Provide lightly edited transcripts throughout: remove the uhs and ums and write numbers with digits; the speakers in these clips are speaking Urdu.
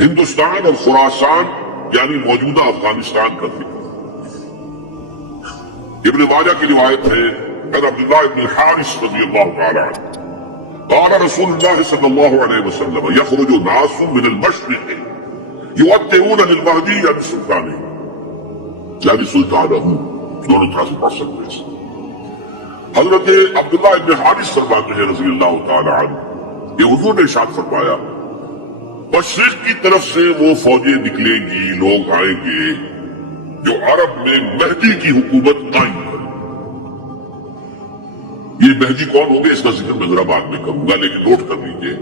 ہندوستان اور خراسان یعنی موجودہ افغانستان کا ذکر۔ ابن ماجہ کی روایت ہے عن عبداللہ بن الحارث رضی اللہ تعالی عنہ قال رسول اللہ صلی اللہ علیہ وسلم یخرج ناس من المشرق یؤطئون للمہدی یعنی سلطانہ دونوں طرح سے پڑھ سکتے ہیں۔ حضرت عبداللہ ابن حارث فرماتے ہیں رضی اللہ تعالی عنہ کہ حضور نے ارشاد فرمایا مشرق کی طرف سے وہ فوجیں نکلیں گی، لوگ آئیں گے جو عرب میں مہدی کی حکومت قائم کریں۔ یہ مہدی کون ہوں گے اس کا ذکر میں ذرا بعد میں کروں گا، لیکن نوٹ کر لیجیے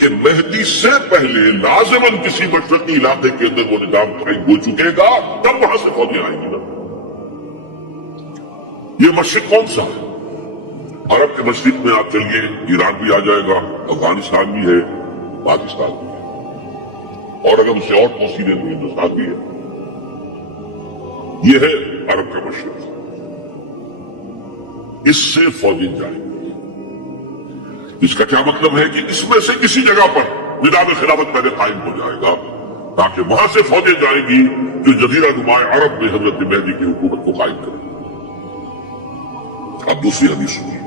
کہ مہدی سے پہلے لازماً کسی مشرقی علاقے کے اندر وہ نظام قائم ہو چکے گا، تب وہاں سے فوجیں آئیں گی نا۔ یہ مشرق کون سا ہے؟ عرب کے مشرق میں آپ چلیے ایران بھی آ جائے گا، افغانستان بھی ہے، پاکستان بھی ہے، اور اگر اسے اور توسیع دیں تو ہندوستان بھی ہے۔ یہ ہے عرب کا مشرق، اس سے فوجیں جائیں گی۔ اس کا کیا مطلب ہے کہ اس میں سے کسی جگہ پر نظام خلافت پہلے قائم ہو جائے گا تاکہ وہاں سے فوجیں جائیں گی جو جزیرہ نما عرب میں حضرت مہدی کی حکومت کو قائم کریں۔ اب دوسری حدیث سنیے،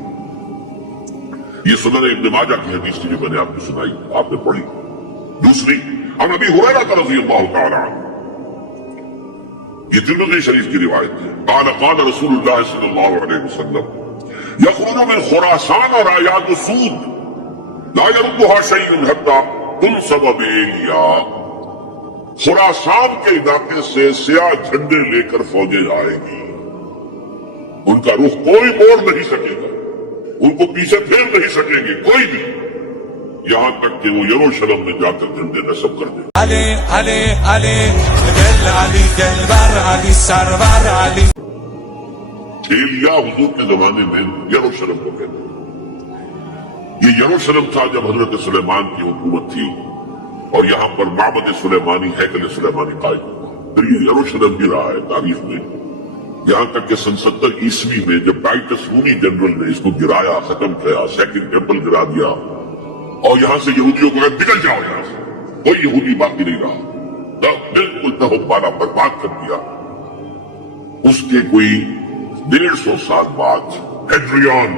یہ سنن ابن ماجہ کی حدیث تھی جو میں نے آپ کو سنائی، آپ نے پڑھی۔ دوسری عن ابی ہریرہ رضی اللہ تعالی عنہ، یہ ترمذی شریف کی روایت ہے، قال قال رسول اللہ صلی اللہ علیہ وسلم یخرج من خراسان رايات سود لا يردها شيء حتى تنصب بإيلیا، خراسان کے علاقے سے سیاہ جھنڈے لے کر فوجیں آئے گی، ان کا رخ کوئی موڑ نہیں سکے گا، ان کو پیچھے پھیر نہیں سکیں گے کوئی بھی، یہاں تک کہ وہ یروشلم میں جا کر جھنڈے نصب کر دیں۔ علی علی علی دل علی دلبر علی سرور علی۔ ایلیا حضور کے زمانے میں یروشلم کو کہتے ہیں۔ یہ یروشلم تھا جب حضرت سلیمان کی حکومت تھی اور یہاں پر معبد سلیمانی ہیکل سلیمانی قائم ہوا، پھر یہ یروشلم بھی رہا ہے تاریخ میں، یہاں تک کہ سن 70 عیسوی میں جب ٹائٹس رومی جنرل نے اس کو گرایا، ختم کیا، سیکنڈ ٹیمپل گرا دیا اور یہاں سے یہودیوں کو نکل جاؤ، یہاں سے کوئی یہودی باقی نہیں رہا، بالکل تہو پالا برباد کر دیا۔ اس کے کوئی 150 سال بعد ہیڈریان،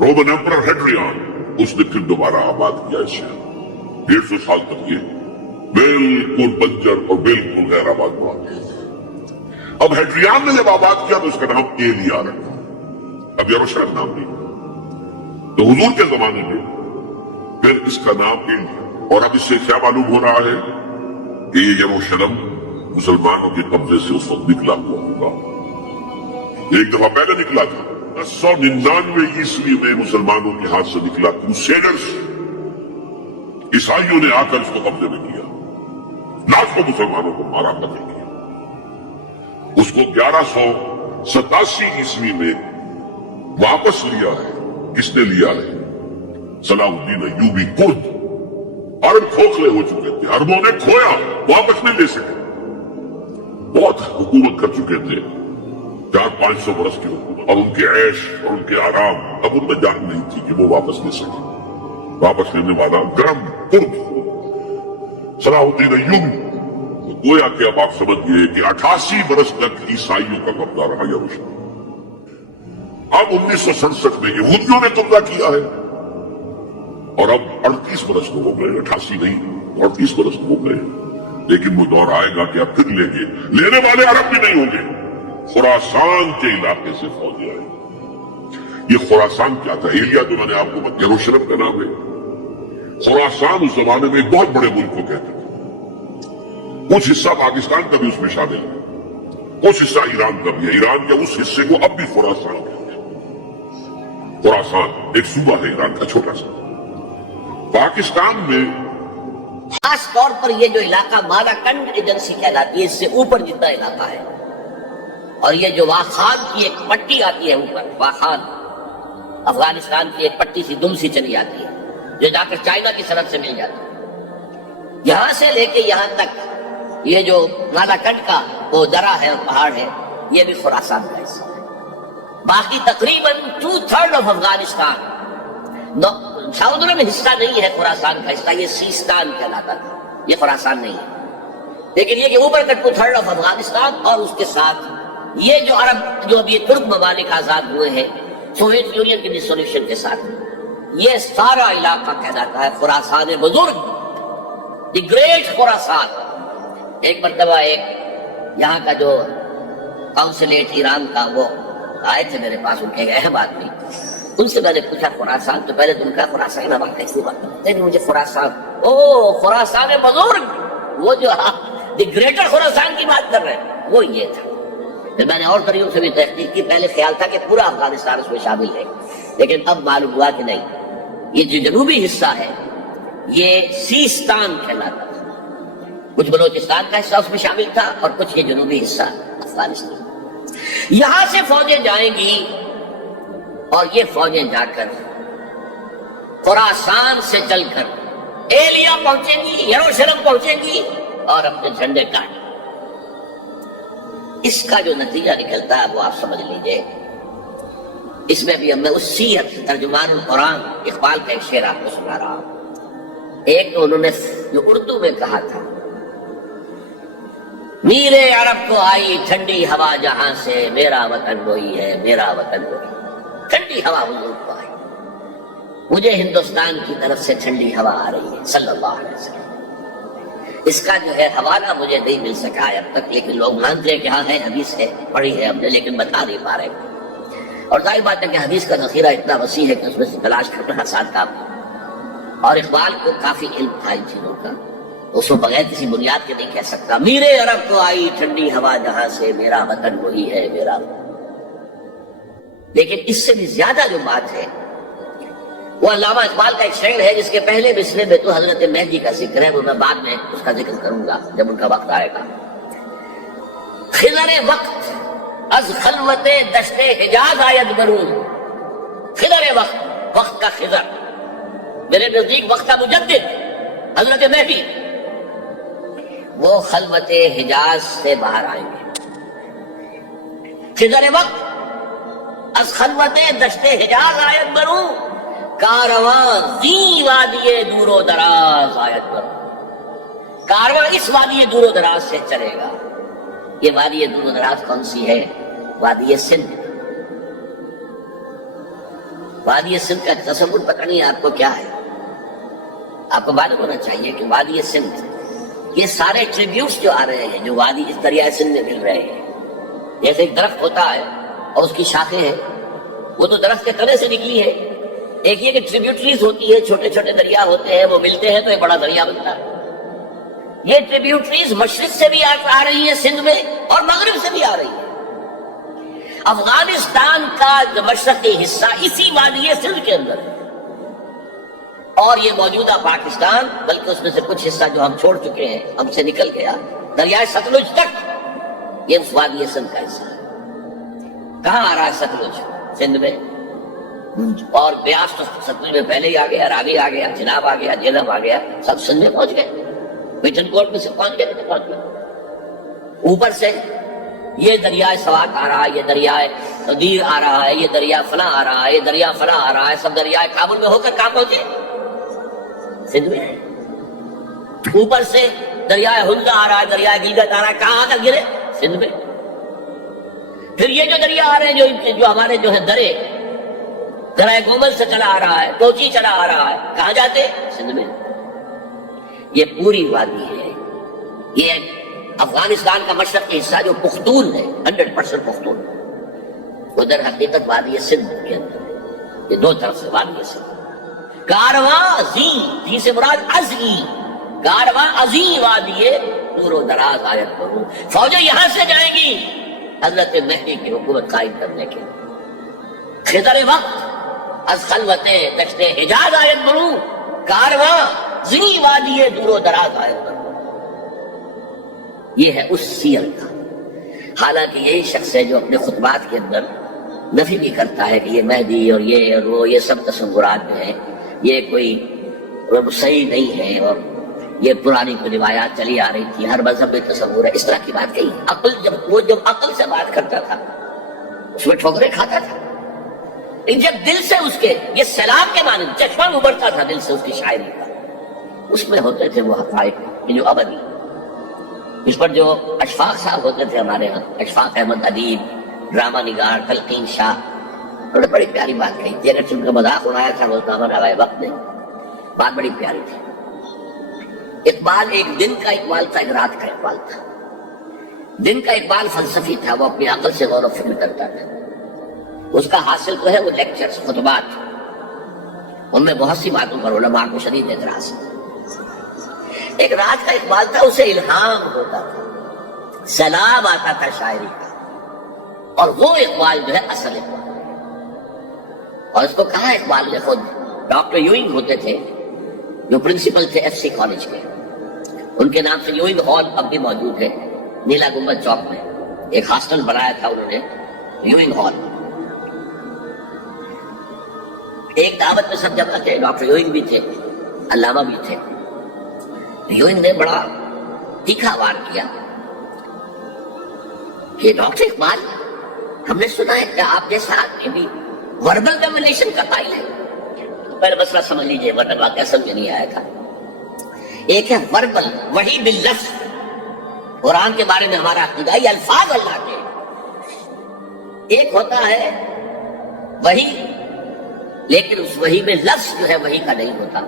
رومن ایمپرر ہیڈریان، اس نے پھر دوبارہ آباد کیا اس شہر۔ 150 سال تک یہ بالکل بنجر اور بالکل غیر آباد ہوا۔ اب ہیڈریان نے جب آباد کیا تو اس کا نام ایلیا رکھا، اب یروشلم نام نہیں۔ تو حضور کے زمانے میں پھر اس کا نام ایلیا، اور اب اس سے کیا معلوم ہو رہا ہے کہ یہ یروشلم مسلمانوں کے قبضے سے اس وقت نکلا ہوا ہوگا۔ ایک دفعہ پہلے نکلا تھا 1099 عیسوی میں مسلمانوں کے ہاتھ سے نکلا، کروسیڈرز عیسائیوں نے آ کر اس کو قبضے میں کیا، لاکھوں مسلمانوں کو مارا، قتل کیا۔ اس کو 1187 عیسوی میں واپس لیا ہے۔ کس نے لیا ہے؟ صلاح الدین ایوبی کرد۔ عرب کھوکھلے ہو چکے تھے، عربوں نے کھویا، واپس نہیں لے سکے، بہت حکومت کر چکے تھے، 400-500 برس کی حکومت، اور ان کے عیش اور ان کے آرام اب ان میں جان نہیں تھی کہ وہ واپس لے سکے۔ واپس لینے والا گرم کرد صلاح الدین ایوبی۔ گویا کہ اب آپ سمجھ گئے کہ 88 برس تک عیسائیوں کا قبضہ رہا یروشلم۔ اب 1967 میں یہودیوں نے قبضہ کیا ہے، اور اب 38 برس ہو گئے، 88 نہیں 38 برس ہو گئے، لیکن وہ دور آئے گا کہ اب پھر لیں گے، لینے والے عرب بھی نہیں ہوں گے، خراسان کے علاقے سے فوجیں آئیں۔ یہ خراسان کیا تھا؟ ایلیا جو میں نے آپ کو بتایا یروشلم کا نام ہے۔ خراسان اس زمانے میں ایک بہت بڑے ملک کو کہتے تھے، کچھ حصہ پاکستان کا بھی اس میں شامل ہے، کچھ حصہ ایران کا بھی ہے، ایران کے اس حصے کو اب بھی خراسان کہتے ہیں۔ خراسان ایک صوبہ ہے ایران کا چھوٹا سا۔ پاکستان میں خاص طور پر یہ جو علاقہ مالاکنڈ ایجنسی کہلاتی ہے، اس سے اوپر جتنا علاقہ ہے، اور یہ جو واخان کی ایک پٹی آتی ہے اوپر، واخان افغانستان کی ایک پٹی سی دم سی چلی آتی ہے جو جا کر چائنا کی سرحد سے مل جاتی ہے، یہاں سے لے کے یہاں تک یہ جو مالاکنڈ کا وہ درہ ہے اور پہاڑ ہے، یہ بھی خراسان کا حصہ ہے۔ باقی تقریباً 2/3 آف افغانستان سمندر میں حصہ نہیں ہے خراسان کا حصہ، یہ سیستان کہلاتا تھا، یہ خراسان نہیں ہے۔ لیکن یہ کہ اوپر کا 2/3 آف افغانستان اور اس کے ساتھ یہ جو عرب جو اب یہ ترک ممالک آزاد ہوئے ہیں سوویت یونین کی ڈسولوشن کے ساتھ، یہ سارا علاقہ کہلاتا ہے خراسان بزرگ، دی گریٹ خراسان۔ ایک مرتبہ ایک یہاں کا جو کونسلیٹ ایران کا وہ آئے تھے میرے پاس، ان کے ایک اہم آدمی، ان سے میں نے پوچھا خراسان، تو پہلے تو ان کا خراسان نام کیسی بات ہے، مجھے خراسان، او خراسان بزرگ، وہ جو دی گریٹر خراسان کی بات کر رہے ہیں، وہ یہ تھا۔ پھر میں نے اور طریقوں سے بھی تحقیق کی، پہلے خیال تھا کہ پورا افغانستان اس میں شامل ہے، لیکن اب معلوم ہوا کہ نہیں، یہ جو جنوبی حصہ ہے یہ سیستان کہلاتا تھا، کچھ بلوچستان کا حصہ اس میں شامل تھا اور کچھ یہ جنوبی حصہ افغانستان۔ یہاں سے فوجیں جائیں گی اور یہ فوجیں جا کر خراسان سے چل کر ایلیا پہنچیں گی، یروشلم پہنچیں گی اور اپنے جھنڈے کاٹیں۔ اس کا جو نتیجہ نکلتا ہے وہ آپ سمجھ لیجئے۔ اس میں بھی اب میں اس سیرت ترجمان القرآن اقبال کا ایک شعر آپ کو سنا رہا ہوں۔ ایک تو انہوں نے جو اردو میں کہا تھا، میرے عرب کو آئی ٹھنڈی ہوا جہاں سے، میرا وطن وہی ہے، میرا وطن وہی ہے۔ ٹھنڈی ہوا حضور کو آئی، مجھے ہندوستان کی طرف سے ٹھنڈی ہوا آ رہی ہے صلی اللہ علیہ وسلم۔ اس کا جو ہے حوالہ مجھے نہیں مل سکا ہے اب تک، لیکن لوگ مانتے ہیں کہ ہاں ہے، حدیث ہے، پڑھی ہے ہم نے، لیکن بتا نہیں پا رہے۔ اور ظاہر بات ہے کہ حدیث کا ذخیرہ اتنا وسیع ہے کہ اس میں سے تلاش کرنا آسان کام ہے، اور اقبال کو کافی علم تھا ان چیزوں کا، اس کو بغیر کسی بنیاد کے نہیں کہہ سکتا، میرے عرب کو آئی ٹھنڈی ہوا جہاں سے، میرا وطن وہی ہے، میرا وطن۔ لیکن اس سے بھی زیادہ جو بات ہے وہ علامہ اقبال کا ایک شعر ہے جس کے پہلے مصرعے میں تو حضرت مہدی کا ذکر ہے، وہ میں بعد میں اس کا ذکر کروں گا جب ان کا وقت آئے گا۔ خضر وقت از خلوت دشت حجاز آید برون، خضر وقت، وقت کا خضر، میرے نزدیک وقت کا مجدد حضرت مہدی، وہ خلوت حجاز سے باہر آئیں گے۔ خضر وقت از خلوت دشت حجاز آید برون، کارواں زی وادی دور و دراز آیت پر، کارواں اس وادی دور و دراز سے چلے گا۔ یہ وادی دور و دراز کون سی ہے؟ وادی سندھ۔ وادی سندھ کا تصور پتہ نہیں آپ کو کیا ہے، آپ کو معلوم ہونا چاہیے کہ وادی سندھ، یہ سارے ٹریبیوٹس جو آ رہے ہیں جو وادی اس دریائے سندھ میں مل رہے ہیں، جیسے ایک درخت ہوتا ہے اور اس کی شاخیں ہیں، وہ تو درخت کے تنے سے نکلی ہے۔ ایک یہ کہ ٹریبیوٹریز ہوتی ہے، چھوٹے چھوٹے دریا ہوتے ہیں، وہ ملتے ہیں تو ایک بڑا دریا بنتا ہے۔ یہ ٹریبیوٹریز مشرق سے بھی آ رہی ہیں سندھ میں اور مغرب سے بھی آ رہی ہیں۔ افغانستان کا جو مشرقی حصہ اسی وادی سندھ کے اندر ہے، اور یہ موجودہ پاکستان، بلکہ اس میں سے کچھ حصہ جو ہم چھوڑ چکے ہیں، ہم سے نکل گیا دریائے ستلج تک، یہ اس وادی سندھ کا حصہ ہے۔ کہاں آ رہا ہے ستلج؟ سندھ میں، اور بیاس تو ستلج میں پہلے ہی آ گیا، راوی آ گیا، چناب آ گیا، جہلم آ گیا، سب سندھ میں پہنچ گئے، پیٹن کوٹ میں سے پہنچ گئے تو پہنچ گئے۔ اوپر سے یہ دریائے سوات آ رہا ہے، یہ دریائے دیر آ رہا ہے، یہ دریا فلاں آ رہا ہے، یہ دریا فلاں آ رہا ہے، سب دریائے کابل میں ہو کر کہاں پہنچے؟ سندھ میں۔ اوپر سے دریائے ہندا آ رہا ہے، دریائے گلگت آ رہا ہے، کہاں آ کر گرے؟ سندھ میں۔ پھر یہ جو دریا آ رہے ہیں جو ہمارے جو ہے درے، درائے گومل سے چلا آ رہا ہے، کوچی چلا آ رہا ہے، کہاں جاتے؟ سندھ میں۔ یہ پوری وادی ہے، یہ افغانستان کا مشرقی حصہ جو پختون ہے، 100% پختون، وہ در حقیقت وادی سندھ کے اندر ہے۔ یہ دو طرف سے وادی سندھ۔ کارواں زی سے مراد ازی، کارواں ازی وادی دور و دراز آیت کروں، فوجیں یہاں سے جائیں گی حضرت مہدی کی حکومت قائم کرنے کے۔ خضر وقت از خلوت دشت حجاز آیت بروں، کارواں زی وادی دور و دراز آیت کروں۔ یہ ہے اس سیر کا۔ حالانکہ یہی شخص ہے جو اپنے خطبات کے اندر نفی بھی کرتا ہے کہ یہ مہدی اور وہ یہ سب تصورات جو ہیں یہ کوئی صحیح نہیں ہے، اور یہ پرانی کوئی روایات چلی آ رہی تھی، ہر مذہب میں تصور ہے، اس طرح کی بات کہی۔ عقل جب عقل سے بات کرتا تھا اس میں ٹھوکریں کھاتا تھا، جب دل سے اس کے یہ سیلاب کے معنی چشمہ ابھرتا تھا دل سے اس کی شاعری کا، اس میں ہوتے تھے وہ حقائق کہ جو ابدی، اس پر جو اشفاق صاحب ہوتے تھے ہمارے ہاں، اشفاق احمد ادیب، ڈرامہ نگار تلقین شاہ، انہوں نے بڑی پیاری بات کہی تھی، اگر ان کا مذاق اڑایا تھا روزنامہ روائے وقت نے، بات بڑی پیاری تھی۔ اقبال ایک دن کا اقبال تھا، ایک رات کا اقبال تھا۔ دن کا اقبال فلسفی تھا، وہ اپنی عقل سے غور و فکر کرتا تھا، اس کا حاصل تو ہے وہ لیکچرز، خطبات، ان میں بہت سی باتوں پر علماء کو شدید اعتراض ہے۔ ایک رات کا اقبال تھا، اسے الہام ہوتا تھا، سیلاب آتا تھا شاعری کا، اور وہ اقبال جو ہے اصل اقبال، اور اس کو کہا اقبال نے خود۔ ڈاکٹر یوئنگ ہوتے تھے جو پرنسپل تھے ایف سی کالج کے، ان کے نام سے یوئنگ ہال اب بھی موجود ہے نیلا گنبد چوک میں، ایک ہاسٹل بنایا تھا انہوں نے، یوئنگ ہال۔ ایک دعوت میں سب جمع تھے، ڈاکٹر یوئنگ بھی تھے، علامہ بھی تھے۔ یوئنگ نے بڑا تیکھا وار کیا کہ ڈاکٹر اقبال، ہم نے سنا ہے کہ آپ جیسا آدمی بھی وربل ڈومینیشن کا قائل ہے۔ پہلے مسئلہ سمجھ لیجئے ورنہ واقعہ سمجھ نہیں آیا تھا۔ ایک ہے وربل، وحی باللفظ، قرآن کے بارے میں ہمارا عقیدہ یہ الفاظ اللہ کے، ایک ہوتا ہے وحی، لیکن اس وحی میں لفظ جو ہے وحی کا نہیں ہوتا،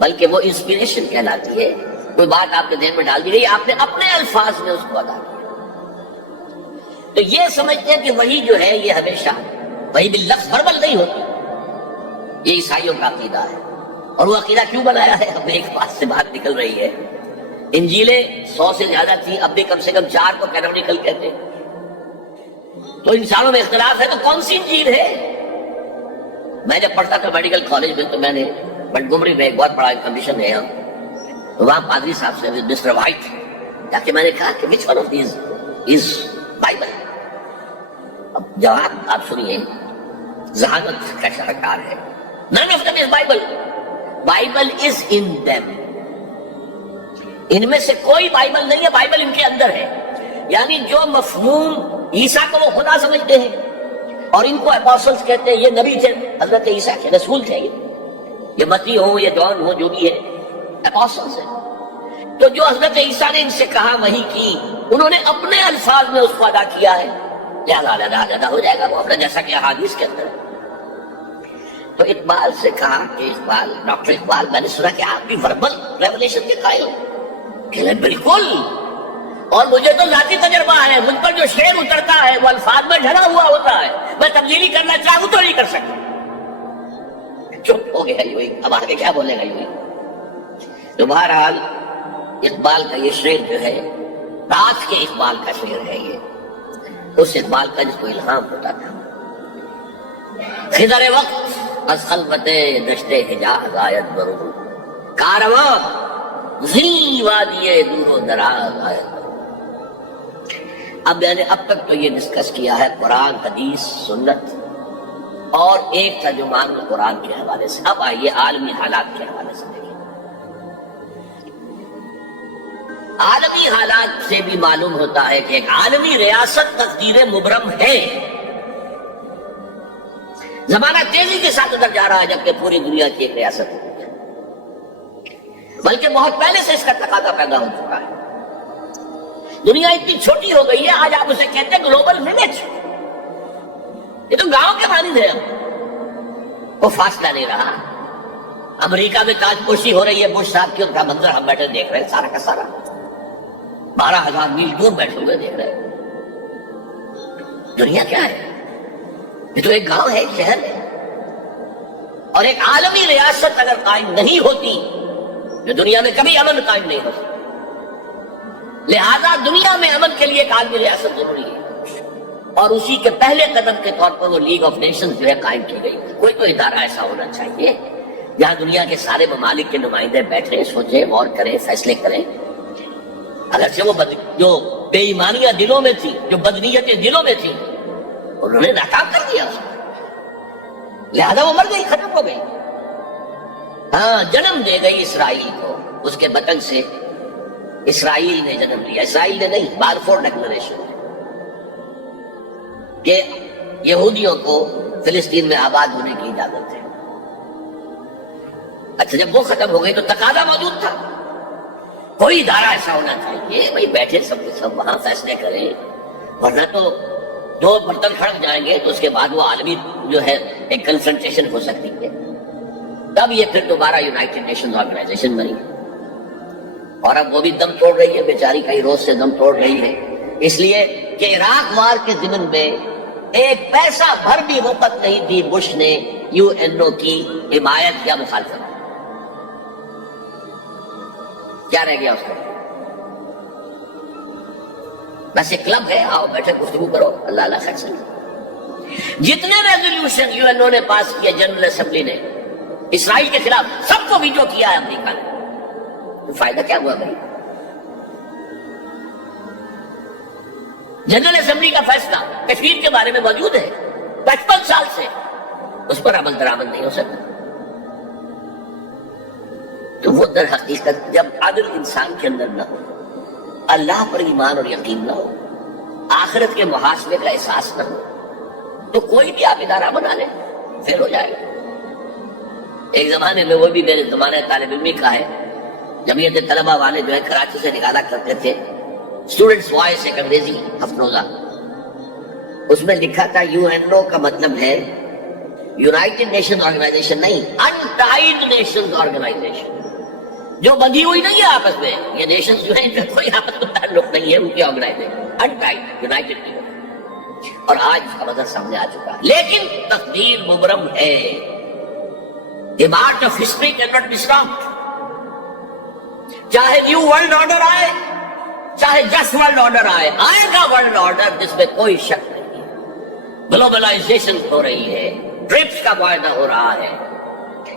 بلکہ وہ انسپریشن کہلاتی ہے۔ کوئی بات آپ کے ذہن میں ڈال دی گئی، آپ نے اپنے الفاظ میں اس کو ادا کیا، تو یہ سمجھتے ہیں کہ وحی جو ہے یہ ہمیشہ وحی باللفظ وربل نہیں ہوتی، یہ عیسائیوں کا عقیدہ ہے۔ اور وہ عقیدہ کیوں بنایا ہے؟ اب ایک بات سے بات نکل رہی ہے، انجیلیں 100 سے زیادہ تھی، اب بھی کم سے کم 4 کو کینونیکل کہتے ہیں، تو انسانوں میں اختلاف ہے تو کون سی انجیل ہے؟ میں جب پڑھتا تھا میڈیکل کالج میں تو میں نے منٹگومری میں ایک بہت بڑا کنڈیشن ہے تو وہاں پادری صاحب سے مسٹر وائٹ جا کے میں نے کہا کہ which one of these is Bible؟ اب جواب آپ سنیے، ذہانت کا شاہکار ہے، none of them is Bible، Bible is in them، ان میں سے کوئی بائبل نہیں ہے، بائبل ان کے اندر ہے۔ یعنی جو مفہوم عیسیٰ کو وہ خدا سمجھتے ہیں اور ان کو اپوسٹلز کہتے ہیں، یہ نبی تھے، حضرت عیسیٰ کے رسول تھے، یہ متی ہو یا جان ہو جو بھی ہے، اپوسٹلز ہیں۔ تو جو حضرت عیسیٰ نے ان سے کہا وہی کی، انہوں نے اپنے الفاظ میں اس کو ادا کیا ہے، لہذا ہو جائے گا وہ اپنا، جیسا کہ احادیث کے اندر ہے۔ تو اقبال سے کہا کہ اقبال، ڈاکٹر اقبال، میں نے سنا کہ آپ بھی وربل ریولیشن کے قائل ہو۔ کہ بالکل، اور مجھے تو ذاتی تجربہ ہے، مجھ پر جو شعر اترتا ہے وہ الفاظ میں ڈھلا ہوا ہوتا ہے، میں تبدیلی کرنا چاہوں تو نہیں کر سکتا۔ چپ ہو گیا یوئنگ، اب آگے کیا بولے گا یوئنگ؟ تو بہرحال اقبال کا یہ شعر جو ہے رات کے اقبال کا شعر ہے، یہ اس اقبال کا جس کو الہام ہوتا تھا۔ خضر وقت از خلوت دشت حجاز آیت برو، کارواں زی وادی دور و دراز آیت۔ اب میں نے اب تک تو یہ ڈسکس کیا ہے قرآن، حدیث، سنت اور ایک ترجمان قرآن کے حوالے سے۔ اب آئیے عالمی حالات کے حوالے سے دیکھیں۔ عالمی حالات سے بھی معلوم ہوتا ہے کہ ایک عالمی ریاست تقدیر مبرم ہے۔ زمانہ تیزی کے ساتھ ادھر جا رہا ہے، جبکہ پوری دنیا کی ایک ریاست ہے، بلکہ بہت پہلے سے اس کا تقاضا پیدا ہو چکا ہے۔ دنیا اتنی چھوٹی ہو گئی ہے، آج آپ اسے کہتے ہیں گلوبل ولیج، یہ تو گاؤں کے مانند ہے، وہ فاصلہ نہیں رہا۔ امریکہ میں تاج پوشی ہو رہی ہے، بش صاحب کی ان کا منظر ہم بیٹھے دیکھ رہے ہیں، سارا کا سارا 12,000 میل دور بیٹھے ہوئے دیکھ رہے ہیں۔ دنیا کیا ہے؟ یہ تو ایک گاؤں ہے، ایک شہر ہے، اور ایک عالمی ریاست اگر قائم نہیں ہوتی تو دنیا میں کبھی امن قائم نہیں ہو سکتا۔ لہذا دنیا میں امن کے لیے ایک عالمی ریاست ضروری ہے، اور اسی کے پہلے قدم کے طور پر وہ لیگ آف نیشنز جو ہے قائم کی گئی۔ کوئی تو ادارہ ایسا ہونا چاہیے جہاں دنیا کے سارے ممالک کے نمائندے بیٹھیں، سوچیں، غور کریں، فیصلے کریں۔ اگرچہ وہ جو بے ایمانیاں دلوں میں تھی، جو بدنیتیں دلوں میں تھی، انہوں نے ناکام کر دیا اس کو، لہذا وہ مر گئی، ختم ہو گئی۔ ہاں، جنم دے گئی اسرائیل کو، اس کے بطن سے اسرائیل نے جنم لیا، اسرائیل نے نہیں، بارفور ڈکلریشن کہ یہودیوں کو فلسطین میں آباد ہونے کی اجازت ہے. اچھا جب وہ ختم ہو گئی تو تقاضا موجود تھا. کوئی ادارہ ایسا ہونا چاہیے بھائی بیٹھے سب کے سب وہاں فیصلے کریں، ورنہ تو دو برتن کھڑک جائیں گے تو اس کے بعد وہ عالمی جو ہے ایک کنسنٹریشن ہو سکتی ہے. تب یہ پھر دوبارہ یونائٹڈ نیشنز آرگنائزیشن بنی، اور اب وہ بھی دم توڑ رہی ہے بیچاری، کئی روز سے دم توڑ رہی ہے، اس لیے کہ عراق وار کے ضمن میں ایک پیسہ بھر بھی وقت نہیں دی بش نے یو این او کی حمایت یا مخالفت. کیا رہ گیا اس کو؟ بس ایک کلب ہے، آؤ بیٹھے گفتگو کرو، اللہ اللہ خیر سے. جتنے ریزولوشن یو این او نے پاس کیے جنرل اسمبلی نے اسرائیل کے خلاف، سب کو ویٹو کیا ہے امریکہ نے. تو فائدہ کیا ہوا بھائی؟ جنرل اسمبلی کا فیصلہ کشمیر کے بارے میں موجود ہے 55 سال سے، اس پر عمل درآمد نہیں ہو سکتا. تو وہ در حقیقت جب عدل انسان کے اندر نہ ہو، اللہ پر ایمان اور یقین نہ ہو، آخرت کے محاسبے کا احساس نہ ہو، تو کوئی بھی آپ ادارہ بنا لیں فیل ہو جائے گا. ایک زمانے میں، وہ بھی میرے زمانے طالب علمی کا ہے، جمعیت طلبہ والے جو ہے کراچی سے نکالا کرتے تھے اسٹوڈنٹس وائس ایک انگریزی ہفتروزہ، اس میں لکھا تھا یو این او کا مطلب ہے یونائٹڈ نیشن آرگنائزیشن نہیں، انٹائڈ نیشنز آرگنائزیشن، جو بندھی ہوئی نہیں ہے آپس میں. یہ نیشنز جو ہیں ان کا کوئی آپس میں تعلق نہیں ہے، ان کی آرگنائزیشن انٹائڈ یونائٹڈ نہیں. اور آج اس کا مطلب سامنے آ چکا ہے. لیکن تقدیر مبرم ہے، the march of history can not be stopped. چاہے نیو ورلڈ آرڈر آئے، چاہے جسٹ ورلڈ آرڈر آئے، آئے گا ورلڈ آرڈر، جس میں کوئی شک نہیں ہے. گلوبلائزیشن ہو رہی ہے، ٹرپس کا معاہدہ ہو رہا ہے.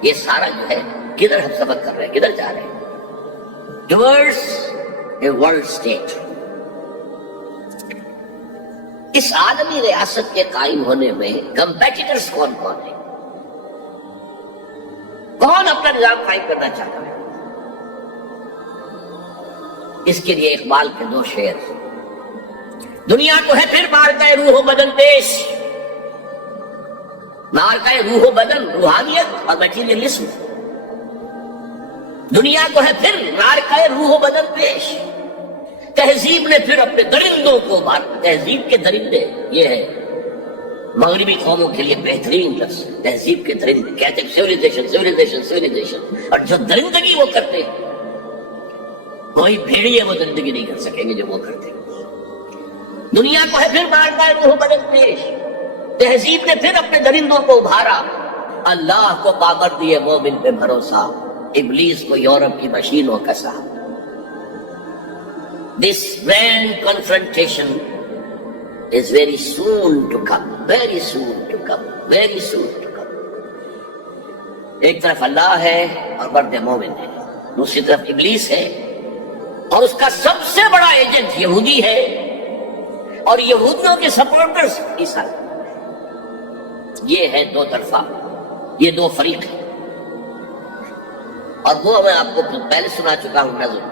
یہ سارا جو ہے کدھر ہم سبق کر رہے ہیں، کدھر جا رہے ہیں؟ Towards a world state. اس عالمی ریاست کے قائم ہونے میں کمپیٹیٹرز کون کون ہیں؟ کون اپنا نظام قائم کرنا چاہتا ہے؟ اس کے لیے اقبال کے دو شعر. دنیا کو ہے پھر مارکہ روح و بدن پیش، مارکہ روح و بدن، روحانیت اور میٹیریلزم. دنیا کو ہے پھر مارکہ روح و بدن پیش، تہذیب نے پھر اپنے درندوں کو مار. تہذیب کے درندے یہ ہے مغربی قوموں کے لیے بہترین لفظ. تہذیب کے درندے کہتے ہیں سیولیزیشن سیولیزیشن سیولیزیشن، اور جو درندگی وہ کرتے ہیں کوئی بھیڑیے وہ درندگی نہیں کر سکیں گے جو وہ کرتے ہیں. دنیا کو ہے پھر مارکہ روح و بدن پیش، تہذیب نے پھر اپنے درندوں کو ابھارا. اللہ کو پابند دیے مومن پہ بھروسہ، ابلیس کو یورپ کی مشینوں کسا. This grand confrontation is very soon to come, very soon to come, very soon to come. ایک طرف اللہ ہے اور مرد مومن ہے، دوسری طرف ابلیس ہے اور اس کا سب سے بڑا ایجنٹ یہودی ہے، اور یہودیوں کے سپورٹرز عیسائی. یہ ہے دو طرفہ، یہ دو فریق ہیں. اور وہ میں آپ کو پہلے سنا چکا ہوں نظم.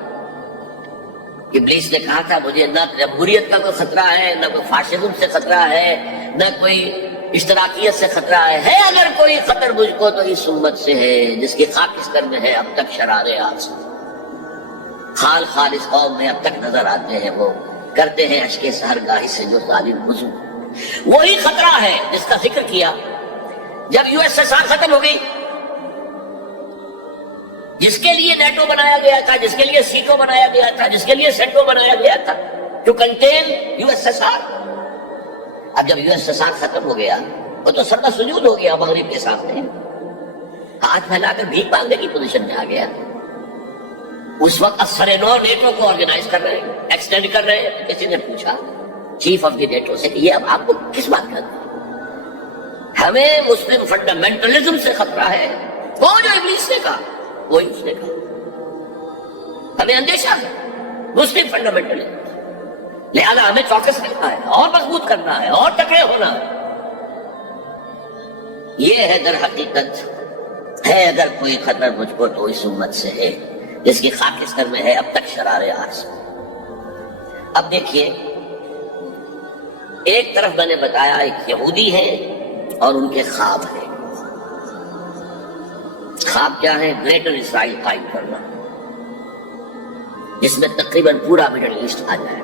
ابلیس نے کہا تھا مجھے نہ جمہوریت کا کوئی خطرہ ہے، نہ کوئی فاشزم سے خطرہ ہے، نہ کوئی اشتراکیت سے خطرہ ہے اگر کوئی خطر مجھ کو تو اس امت سے ہے جس کی خاکستر میں ہے اب تک شرار آس. خال اس قوم میں اب تک نظر آتے ہیں، وہ کرتے ہیں اشک سحر گاہی سے جو ظالم وضو. وہی خطرہ ہے جس کا ذکر کیا جب یو ایس ایس آر ختم ہو گئی، جس کے لیے نیٹو بنایا گیا تھا، جس کے لیے سیٹو بنایا گیا تھا، جس کے لیے سیٹو بنایا گیا تھا to contain U S S R. اب جب یو ایس ایس آر ختم ہو گیا وہ تو سردہ سجود ہو گیا مغرب کے سامنے، ہاتھ پھیلا کر بھیک مانگنے کی پوزیشن میں آ گیا. اس وقت اثر نو نیٹو کو آرگنائز کر رہے ہیں، ایکسٹینڈ کر رہے ہیں. کسی نے پوچھا چیف آف دی نیٹو سے کہ یہ اب آپ کو کس بات کا؟ ہمیں مسلم فنڈامنٹلزم سے خطرہ ہے. وہ جو ابلیس نے کہا وہی اس نے کہا، ہمیں اندیشہ ہے مسلم فنڈامنٹلزم، لہذا ہمیں چوکس کرنا ہے اور مضبوط کرنا ہے اور تکڑے ہونا ہے. یہ ہے در حقیقت ہے اگر کوئی خطر مجھ کو تو اس امت سے ہے جس کی خاکستر میں ہے اب تک شرار آس. اب دیکھیے، ایک طرف میں نے بتایا ایک یہودی ہے اور ان کے خواب ہیں. خواب کیا ہے؟ گریٹر اسرائیل قائم کرنا، جس میں تقریباً پورا مڈل ایسٹ آ جائے.